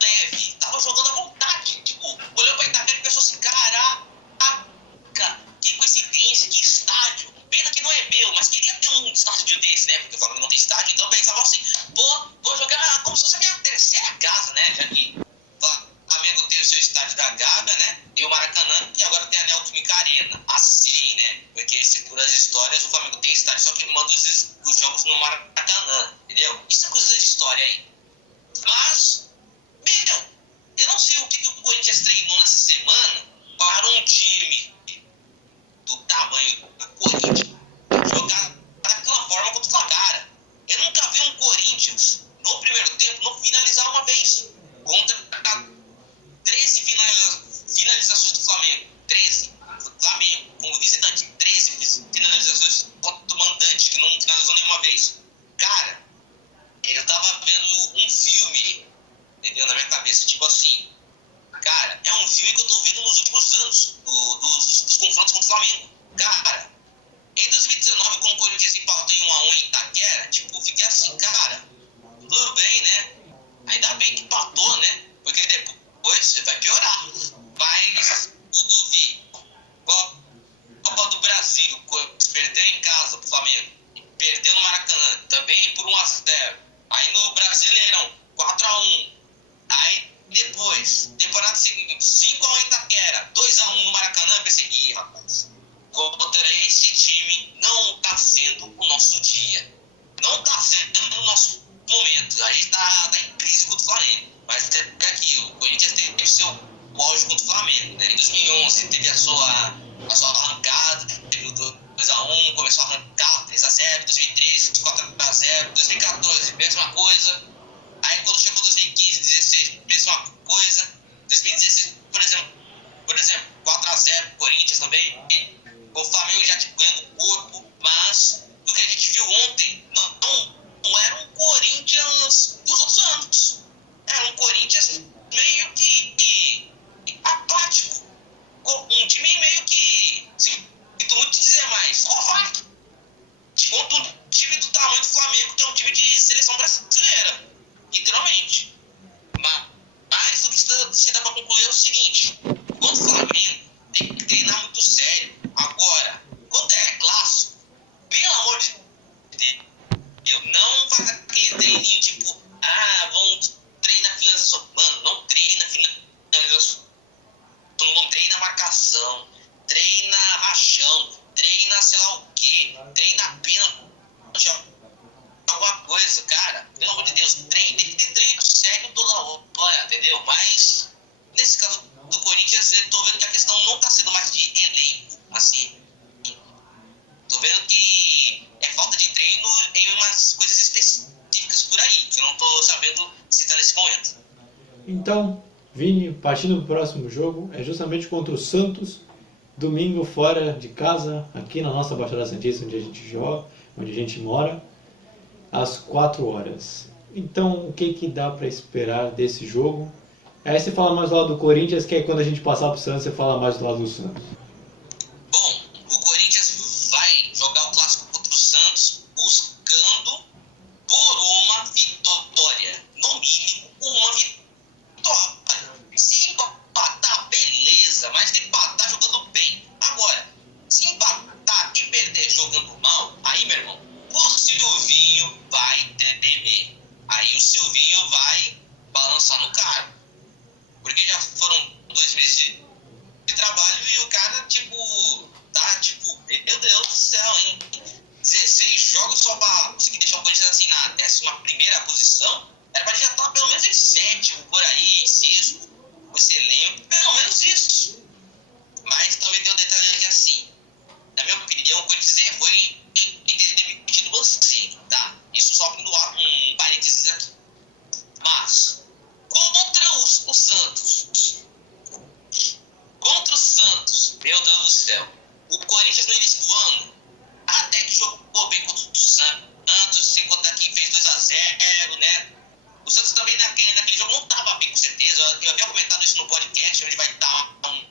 leve, estava jogando à vontade. Tipo, olhou para Itaquera e pensou assim, caraca, que coincidência, que estádio. Pena que não é meu, mas queria ter um estádio desse, né? Porque o Flamengo não tem estádio, então eu pensava assim, vou jogar como se fosse a minha terceira casa, né? Já que o Flamengo tem o seu estádio da Gávea, né? Tem o Maracanã e agora tem a Neoquímica Arena. Assim, né? Porque segundo as histórias, o Flamengo tem estádio, só que manda os jogos no Maracanã, entendeu? Isso é coisa de história aí. Mas, eu não sei o que o Corinthians treinou nessa semana para um time do tamanho do Corinthians jogar daquela forma contra o Flamengo. Eu nunca vi um Corinthians no primeiro tempo não finalizar uma vez contra 13 finalizações do Flamengo. 13. Flamengo, como visitante, 13 finalizações contra o mandante, que não finalizou nenhuma vez. Cara, eu tava vendo um filme, entendeu? Na minha cabeça, tipo assim, cara, é um filme que eu tô vendo nos últimos anos, dos confrontos contra o Flamengo. Cara, em 2019, com o Corinthians empatou em 1-1 em Itaquera, tipo, fiquei assim, cara, tudo bem, né? Ainda bem que empatou, né? Porque depois vai piorar. Mas, quando vi Copa do Brasil, perdeu em casa pro Flamengo, perdeu no Maracanã, também por 1-0. Aí no Brasileirão, 4-1. Aí depois, temporada seguinte, 5-1 em Itaquera, 2-1 no Maracanã, eu pensei, ih, rapaz, contra esse time não tá sendo o nosso dia. Não tá sendo o nosso momento. A gente tá em crise contra o Flamengo. Mas é aquilo, o Corinthians teve seu auge contra o Flamengo, né? Em 2011 teve a sua arrancada, teve o 2-1, começou a arrancar 3-0, 2013, 4-0, 2014, mesma coisa. Aí quando chegou 2015, 2016, mesma coisa. 2016, por exemplo, 4-0 Corinthians também. O Flamengo já ganhando corpo, mas do que a gente viu ontem, não era um Corinthians dos outros anos. Era um Corinthians meio que apático. Um time meio que, sinto muito dizer mais, covarde. Contra um time do tamanho do Flamengo, que é um time de seleção brasileira. Literalmente. Mas o que se dá pra concluir é o seguinte: contra o Flamengo, tem que treinar muito sério. Agora, quando é clássico, pelo amor de Deus, não faz aquele treininho tipo, vamos treinar finalização. Mano, não treina finalização. Não treina marcação, treina rachão, treina sei lá o que, treina pênalti, alguma coisa, cara. Pelo amor de Deus, tem que ter treino sério toda hora, entendeu? Mas, nesse caso do Corinthians, eu tô vendo que a questão não tá sendo mais de elenco, assim. Tô vendo que é falta de treino em umas coisas específicas por aí, que eu não tô sabendo citar nesse momento. Então, Vini, partindo pro próximo jogo, é justamente contra o Santos, domingo fora de casa, aqui na nossa Baixada Santista, onde a gente joga, onde a gente mora, às 4 horas. Então, o que dá para esperar desse jogo? Aí você fala mais do lado do Corinthians, que aí quando a gente passar pro Santos, você fala mais do lado do Santos. Bom, o Corinthians vai jogar o clássico contra o Santos buscando por uma vitória. No mínimo, uma vitória. Se empatar, beleza, mas tem que empatar jogando bem. Agora, se empatar e perder jogando mal, aí, meu irmão, o Silvinho vai ter 11ª posição, era para já estar pelo menos em 7º, por aí, em 6º, com esse elenco, pelo menos isso. Mas também tem um detalhe que, assim, na minha opinião, o Corinthians errou em ter demitido o Mancini, tá? Isso só abrindo um parênteses aqui. Mas, contra o Santos, meu Deus do céu, o Corinthians no início do ano, até que jogou bem contra o Santos, sem contar que fez 2-0, né? O Santos também naquele jogo não estava bem, com certeza. Eu havia comentado isso no podcast, onde vai estar um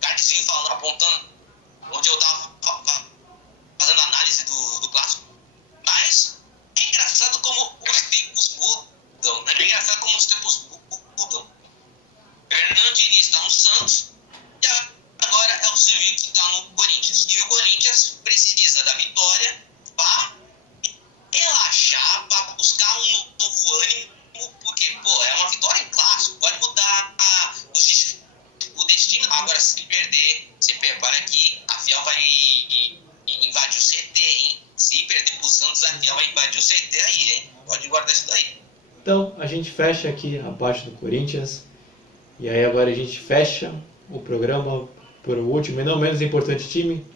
cardzinho falando, apontando onde eu estava fazendo análise do clássico. Mas é engraçado como os tempos mudam, né? É engraçado como os tempos mudam. Fernando Diniz está no Santos e agora é o Silvinho que está no Corinthians. E o Corinthians precisa da vitória para relaxar, para buscar um novo ânimo, porque, é uma vitória em clássico, pode mudar o destino. Agora, se perder, se prepara que a Fiel vai invadir o CT, hein? Se perder pro Santos, a Fiel vai invadir o CT aí, hein? Pode guardar isso daí. Então, a gente fecha aqui a parte do Corinthians. E aí agora a gente fecha o programa por o último e não menos importante time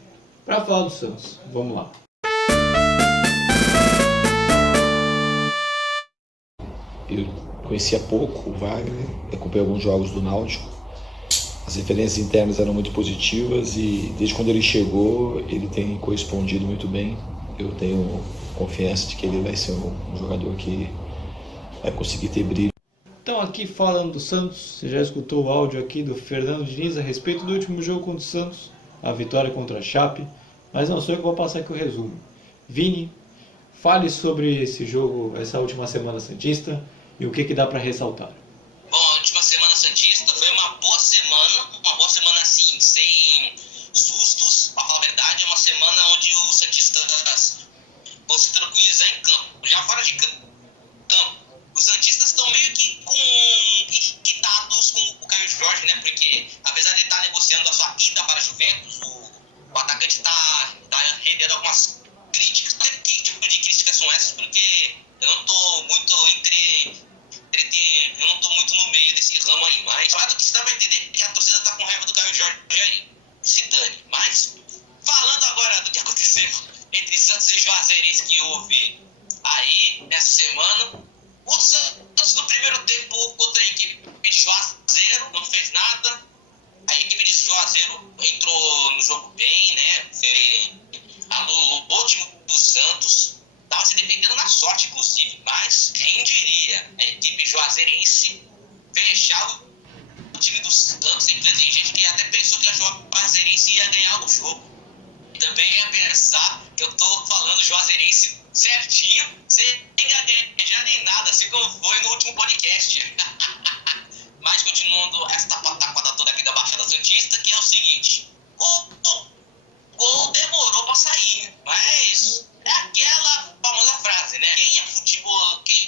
para falar do Santos. Vamos lá. Eu conhecia pouco o Wagner, acompanhei alguns jogos do Náutico. As referências internas eram muito positivas e desde quando ele chegou, ele tem correspondido muito bem. Eu tenho confiança de que ele vai ser um jogador que vai conseguir ter brilho. Então, aqui falando do Santos, você já escutou o áudio aqui do Fernando Diniz a respeito do último jogo contra o Santos, a vitória contra a Chape, mas não sou eu que vou passar aqui o resumo. Vini, fale sobre esse jogo, essa última semana santista e o que dá para ressaltar. Bom, a última semana santista foi uma boa semana assim, sem sustos, pra falar a verdade. É uma semana onde os santistas vão se tranquilizar em campo. Já fora de campo, os santistas estão meio que irritados com o Caio Jorge, né? Porque apesar de ele estar negociando a sua ida para a Juventus, o atacante está rendendo algumas críticas. Que tipo de críticas são essas? Porque eu não estou muito eu não tô muito no meio desse ramo aí, mas claro que você dá pra entender que a torcida tá com raiva do Caio Jorge aí. Se dane. Mas, falando agora do que aconteceu entre Santos e Juazeirense que houve aí, nessa semana, o Santos no primeiro tempo contra a equipe de Juazeiro não fez nada. A equipe de Juazeiro entrou no jogo bem, né? Anulou o time do Santos. Estava se dependendo na sorte, inclusive, mas quem diria a equipe juazeirense fechar o time do Santos, tem gente que até pensou que a Juazeirense ia ganhar o jogo. E também ia pensar que eu tô falando Juazeirense certinho, sem gaguejar nem nada, assim como foi no último podcast. Mas continuando esta pataquada toda aqui da Baixada Santista, que é o seguinte: o gol demorou pra sair, mas é aquela famosa frase, né? Quem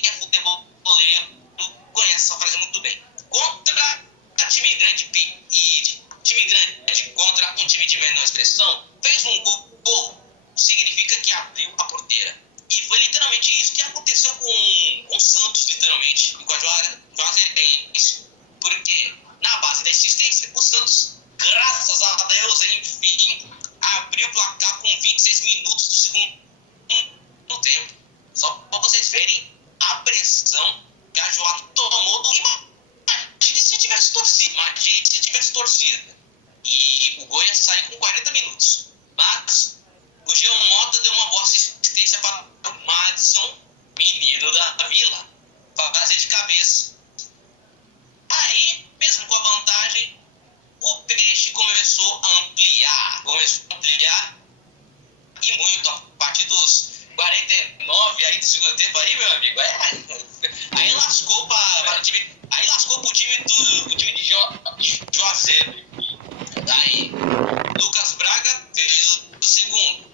é futeboleiro conhece essa frase muito bem. Contra time grande contra um time de menor expressão, fez um gol, significa que abriu a porteira. E foi literalmente isso que aconteceu com o Santos, literalmente, e com a Juazeirense. Porque na base da insistência, o Santos, graças a Deus, enfim, abriu o placar com 26 minutos do segundo tempo. Só para vocês verem a pressão que a Joá tomou do Imagine se tivesse torcida. E o gol ia sair com 40 minutos. Mas o Jean Mota deu uma boa assistência para o Madison, menino da Vila, para fazer de cabeça. Aí, mesmo com a vantagem, o Peixe começou a ampliar. E muito, a partir dos 49 aí do segundo tempo aí, meu amigo, aí lascou pro time de Juazeiro. Aí Lucas Braga fez o segundo,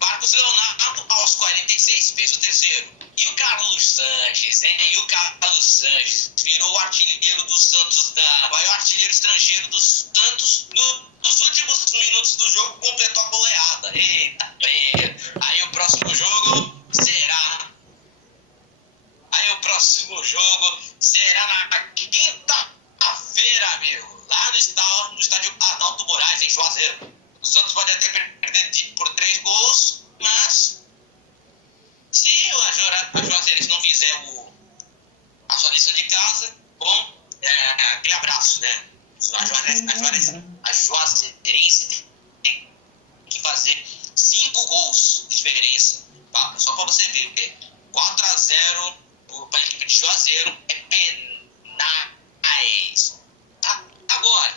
Marcos Leonardo aos 46 fez o terceiro, e o Carlos Sanches virou o artilheiro do Santos, maior artilheiro estrangeiro dos Santos. Nos últimos minutos do jogo completou a goleada. Eita, aí o próximo jogo será a Juazeirense não fizer a sua lição de casa, bom, aquele abraço, né? A Juazeirense tem que fazer 5 gols de diferença, tá? Só para você ver, 4-0 para a equipe de Juazeiro é penais. Tá? Agora,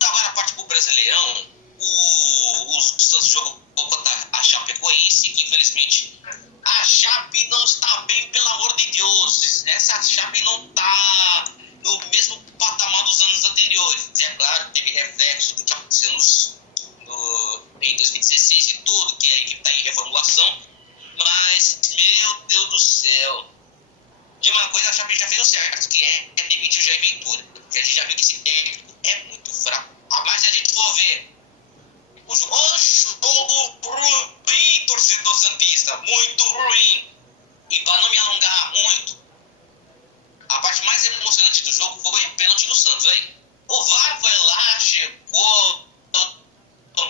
agora a parte pro Brasileirão, o Santos jogou contra a Chapecoense, que infelizmente a Chape não está bem, pelo amor de Deus. Essa Chape não está no mesmo patamar dos anos anteriores. É claro, teve reflexo do que aconteceu em 2016 e tudo, que a equipe está em reformulação. Mas, meu Deus do céu, de uma coisa a Chape já fez o certo, que é demitir o Jair Ventura. Porque a gente já viu que esse técnico é muito fraco. Mas se a gente for ver o jogo ruim, torcedor santista, muito ruim. E para não me alongar muito, a parte mais emocionante do jogo foi o pênalti do Santos, aí. O VAR foi lá, chegou,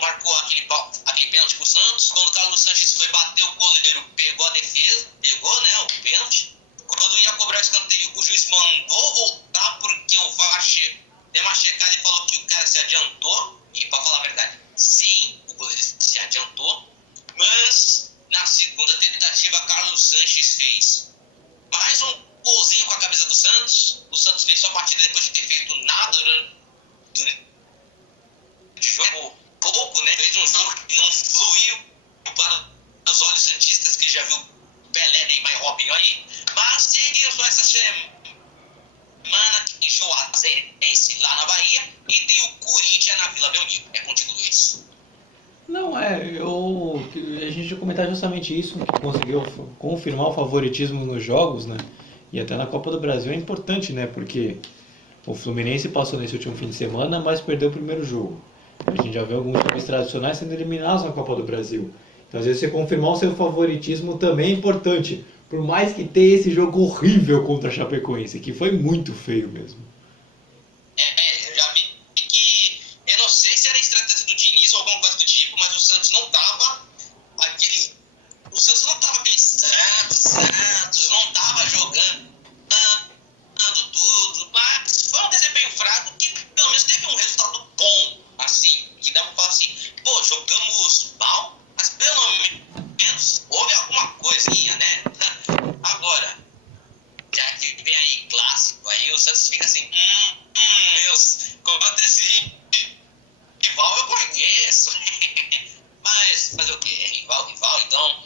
marcou aquele pênalti pro Santos. Quando o Carlos Sanches foi bater, o goleiro pegou a defesa, né, o pênalti. Quando ia cobrar o escanteio, o juiz mandou voltar porque o VAR deu uma checada e falou que o cara se adiantou. E para falar a verdade, sim, o goleiro se adiantou. Mas na segunda tentativa, Carlos Sanches fez mais um golzinho com a camisa do Santos. O Santos fez só a partida depois de ter feito nada durante o jogo. Pouco, né? Fez um jogo que não fluiu para os olhos santistas, que já viu Pelé, Neymar e Robinho aí. Mas seguiu só essa semana que Juazeirense lá na Bahia e tem o Corinthians na Vila Belmiro. É contigo, Luiz. Não, a gente ia comentar justamente isso, que conseguiu confirmar o favoritismo nos jogos, né? E até na Copa do Brasil é importante, né? Porque o Fluminense passou nesse último fim de semana, mas perdeu o primeiro jogo. A gente já vê alguns times tradicionais sendo eliminados na Copa do Brasil. Então, às vezes, você confirmar o seu favoritismo também é importante. Por mais que tenha esse jogo horrível contra a Chapecoense, que foi muito feio mesmo. Eu já vi que, eu não sei se era estratégia do Diniz ou alguma coisa do tipo, mas o Santos não tava pensando, Santos não tava jogando tudo, mas foi um desempenho fraco que pelo menos teve um resultado bom, assim, que dá pra falar assim, pô, jogamos mal, mas pelo menos houve alguma coisinha, né? Agora, já que vem aí clássico, aí o Santos fica assim, contra esse rival eu conheço. Mas fazer o que? É rival, então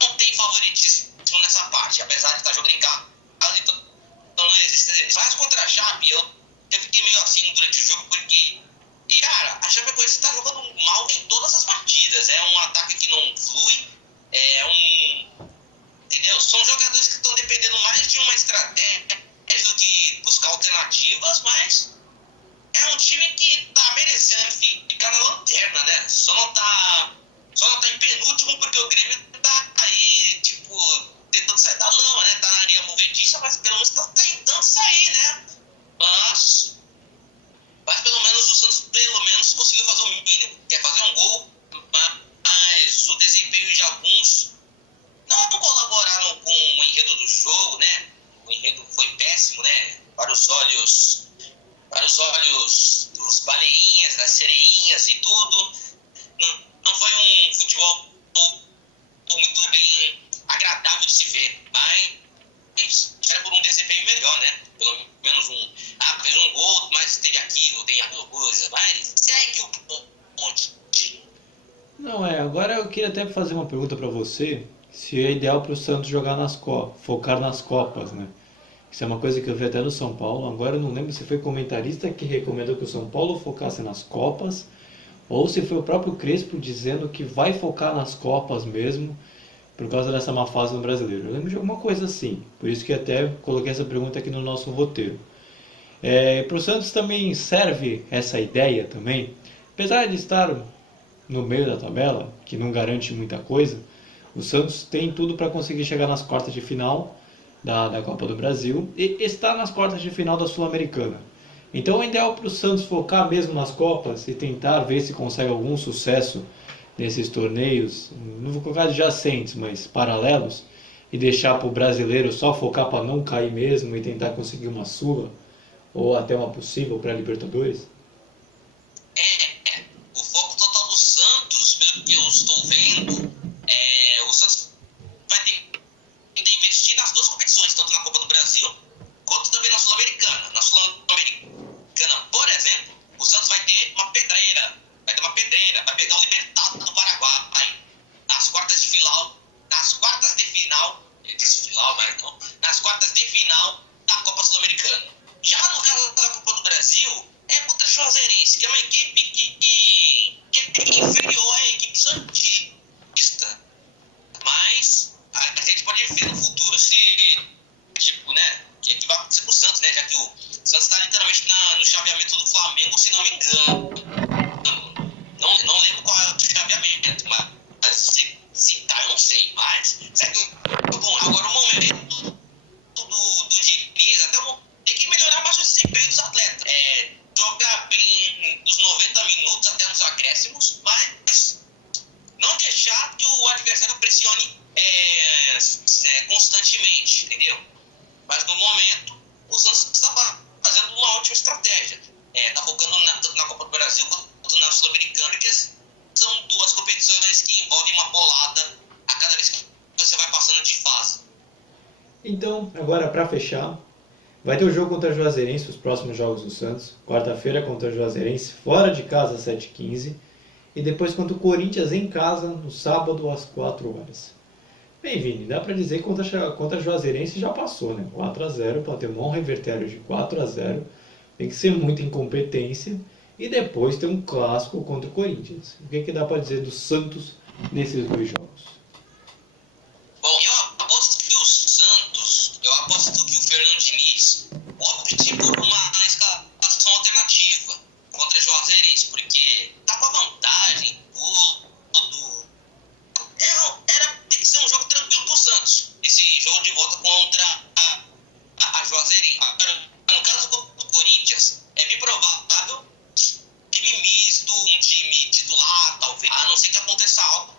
não tem favoritismo nessa parte, apesar de estar jogando em casa, então não existe. Mas contra a Chape, eu fiquei meio assim durante o jogo, porque, cara, a Chapecoense está jogando mal em todas as partidas. É um ataque que não flui, entendeu? São jogadores que estão dependendo mais de uma estratégia do que buscar alternativas, mas é um time que tá merecendo ficar na lanterna, né? Só não tá em penúltimo porque o Grêmio tá aí, tipo, tentando sair da lama, né? Tá na areia movediça, mas pelo menos tá tentando sair, né? Mas pelo menos o Santos conseguiu fazer o mínimo, que é fazer um gol, mas o desempenho de alguns não colaboraram com o enredo do jogo, né? O enredo foi péssimo, né? Para os olhos dos baleinhas, das sereinhas e tudo. Não foi um futebol muito bem agradável de se ver, mas era por um desempenho melhor, né? Pelo menos fez um gol, mas teve aquilo, tem aquela coisa, mas segue o ponte. Não, agora eu queria até fazer uma pergunta para você, se é ideal para o Santos jogar focar nas Copas, né? Isso é uma coisa que eu vi até no São Paulo. Agora eu não lembro se foi comentarista que recomendou que o São Paulo focasse nas Copas ou se foi o próprio Crespo dizendo que vai focar nas Copas mesmo por causa dessa má fase no Brasileiro. Eu lembro de alguma coisa assim, por isso que até coloquei essa pergunta aqui no nosso roteiro. Para o Santos também serve essa ideia também, apesar de estar no meio da tabela, que não garante muita coisa, o Santos tem tudo para conseguir chegar nas quartas de final da Copa do Brasil e está nas quartas de final da Sul-Americana. Então é ideal para o Santos focar mesmo nas Copas e tentar ver se consegue algum sucesso nesses torneios, não vou colocar adjacentes, mas paralelos, e deixar para o brasileiro só focar para não cair mesmo e tentar conseguir uma Sula ou até uma possível pré-Libertadores? O foco total do Santos, pelo que eu estou vendo, o Santos vai ter que investir nas duas competições, tanto na Copa do Brasil quanto também na Sul-Americana. Na Sul-Americana, por exemplo, o Santos vai ter uma pedreira, vai pegar o Libertad do Paraguai nas quartas de final, nas quartas de final da Copa Sul-Americana. Já no caso da Copa do Brasil, é contra a Juazeirense, que é uma equipe que é inferior à equipe santista. Mas a gente pode ver no futuro se, que vai acontecer com o Santos, né? Já que o Santos está literalmente no chaveamento do Flamengo, se não me engano. Não lembro qual é o chaveamento, mas se tá, eu não sei. Mas, bom, agora o momento do Diniz, tem que melhorar mais o desempenho dos atletas. Jogar bem nos 90 minutos até nos acréscimos, mas não deixar que o adversário pressione constantemente, entendeu? Mas no momento, o Santos está fazendo uma ótima estratégia. Está focando tanto na Copa do Brasil quanto na Sul-Americana, que são duas competições que envolvem uma bolada a cada vez que você vai passando de fase. Então, agora para fechar, vai ter o jogo contra a Juazeirense, os próximos jogos do Santos. Quarta-feira contra a Juazeirense, fora de casa às 7h15. E depois contra o Corinthians em casa, no sábado às 4h. Bem, Vini, dá para dizer que contra a Juazeirense já passou, né? 4x0, para ter um revertério de 4x0. Tem que ser muita incompetência. E depois tem um clássico contra o Corinthians. O que dá para dizer do Santos nesses dois jogos? Bom, eu aposto que o Fernando Diniz opte por uma escalação alternativa contra a Juazeirense, porque tá com a vantagem, tudo. Tem que ser um jogo tranquilo pro Santos, esse jogo de volta contra a Juazeirense. Agora, no caso do Corinthians, é bem provável time misto, um time titular, talvez, a não ser que aconteça algo.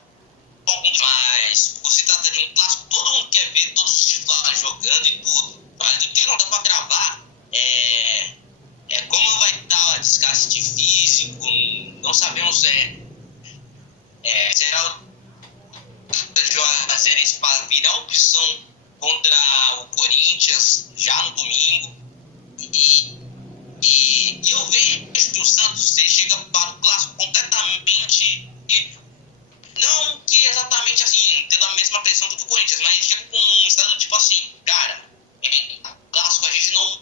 Mas, por se tratar de um clássico, todo mundo quer ver todos os titulares jogando e tudo. Mas o que não dá pra gravar é como vai estar desgaste físico. Não sabemos será para virar opção contra o Corinthians já no domingo. E eu vejo que o Santos chega para o clássico completamente. Não que exatamente assim, tendo a mesma pressão do que o Corinthians, mas chega com um estado tipo assim, cara, clássico a gente não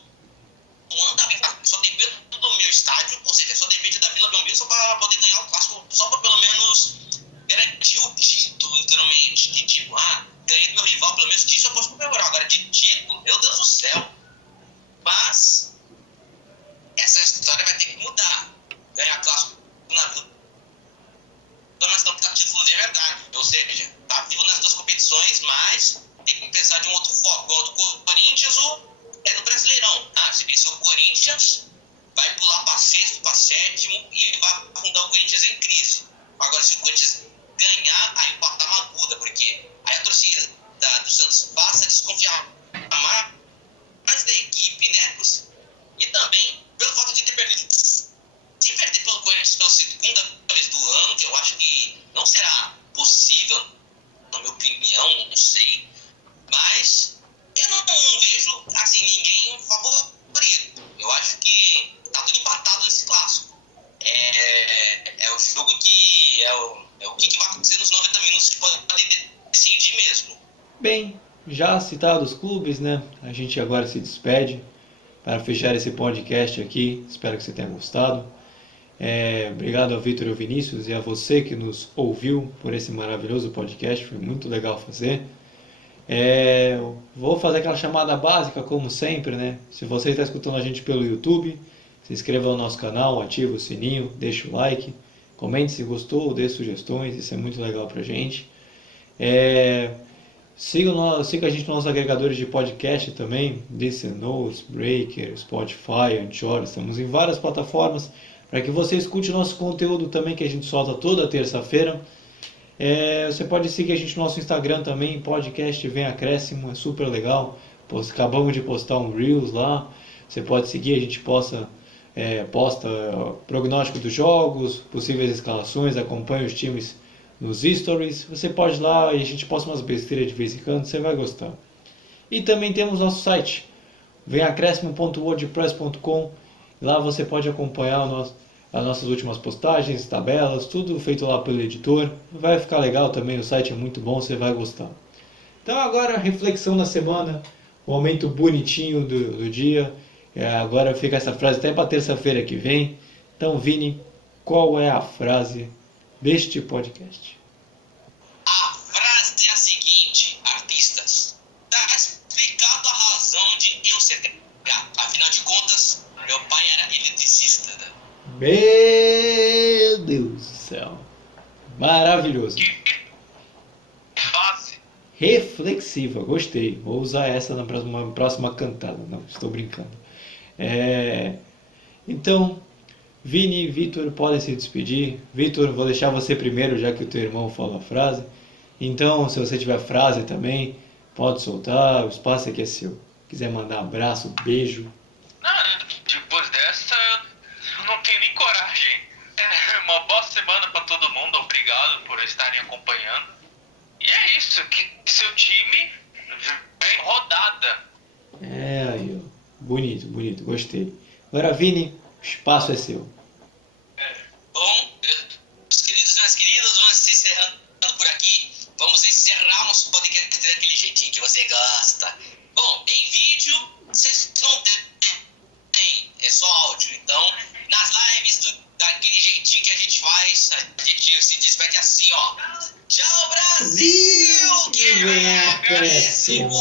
anda bem, só depende do meu estádio, ou seja, só depende da Vila Belmiro só para poder ganhar o clássico, só para pelo menos garantir o título, literalmente, de tipo, ganhei do meu rival, pelo menos disso eu posso comemorar, agora de título, meu Deus do céu. Mas essa história vai ter que mudar, ganhar clássico na Vila, mas não tá título de verdade. Ou seja, tá vivo nas duas competições, mas tem que pensar de um outro foco. O do Corinthians é no Brasileirão. Se o Corinthians vai pular para sexto, para sétimo e vai afundar o Corinthians em crise. Agora, se o Corinthians ganhar, aí pode uma aguda, porque aí a torcida do Santos passa a desconfiar mais da equipe, né? E também pelo fato de ter perdido. Se perder pelo Corinthians pela segunda vez do ano, que eu acho que não será possível, na minha opinião, não sei. Mas eu não vejo assim, ninguém favorito. Eu acho que tá tudo empatado nesse clássico. É o jogo que o que vai acontecer nos 90 minutos que pode decidir mesmo. Bem, já citados os clubes, né? A gente agora se despede para fechar esse podcast aqui. Espero que você tenha gostado. Obrigado ao Vitor e ao Vinícius e a você que nos ouviu por esse maravilhoso podcast. Foi muito legal fazer. Vou fazer aquela chamada básica, como sempre, né? Se você está escutando a gente pelo YouTube, se inscreva no nosso canal, ativa o sininho, deixa o like, comente se gostou, dê sugestões, isso é muito legal pra gente. Siga a gente nos nossos agregadores de podcast também, Listenos, Breaker, Spotify, Anchor, estamos em várias plataformas para que você escute o nosso conteúdo também, que a gente solta toda terça-feira. Você pode seguir a gente no nosso Instagram também, podcast Vem Acréscimo, é super legal. Acabamos de postar um Reels lá. Você pode seguir, a gente posta prognóstico dos jogos, possíveis escalações, acompanha os times nos stories. Você pode ir lá e a gente posta umas besteiras de vez em quando, você vai gostar. E também temos nosso site, vemacréscimo.wordpress.com. Lá você pode acompanhar as nossas últimas postagens, tabelas, tudo feito lá pelo editor. Vai ficar legal também, o site é muito bom, você vai gostar. Então agora, reflexão da semana, momento bonitinho do dia. Agora fica essa frase até para terça-feira que vem. Então, Vini, qual é a frase deste podcast? A frase é a seguinte, artistas. Tá explicado a razão de eu ser gato. Afinal de contas, meu pai era eletricista. Né? Meu Deus do céu. Maravilhoso. Fase. Reflexiva, gostei. Vou usar essa na próxima cantada. Não, estou brincando. Então, Vini e Vitor podem se despedir. Vitor, vou deixar você primeiro, já que o teu irmão falou a frase. Então, se você tiver frase também, pode soltar, o espaço aqui é seu. Se quiser mandar abraço, beijo. Depois dessa, eu não tenho nem coragem. Uma boa semana pra todo mundo, obrigado por estarem acompanhando. E é isso, que seu time vem rodada. Aí, ó. Bonito, bonito, gostei. Agora, Vini, o espaço é seu. Bom, meus queridos e minhas queridas, vamos se encerrando por aqui. Vamos encerrar o nosso podcast daquele jeitinho que você gosta. Bom, em vídeo, vocês não tem, é só áudio. Então, nas lives, daquele jeitinho que a gente faz, a gente se despede assim, ó. Tchau, Brasil! Que vem acréscimo!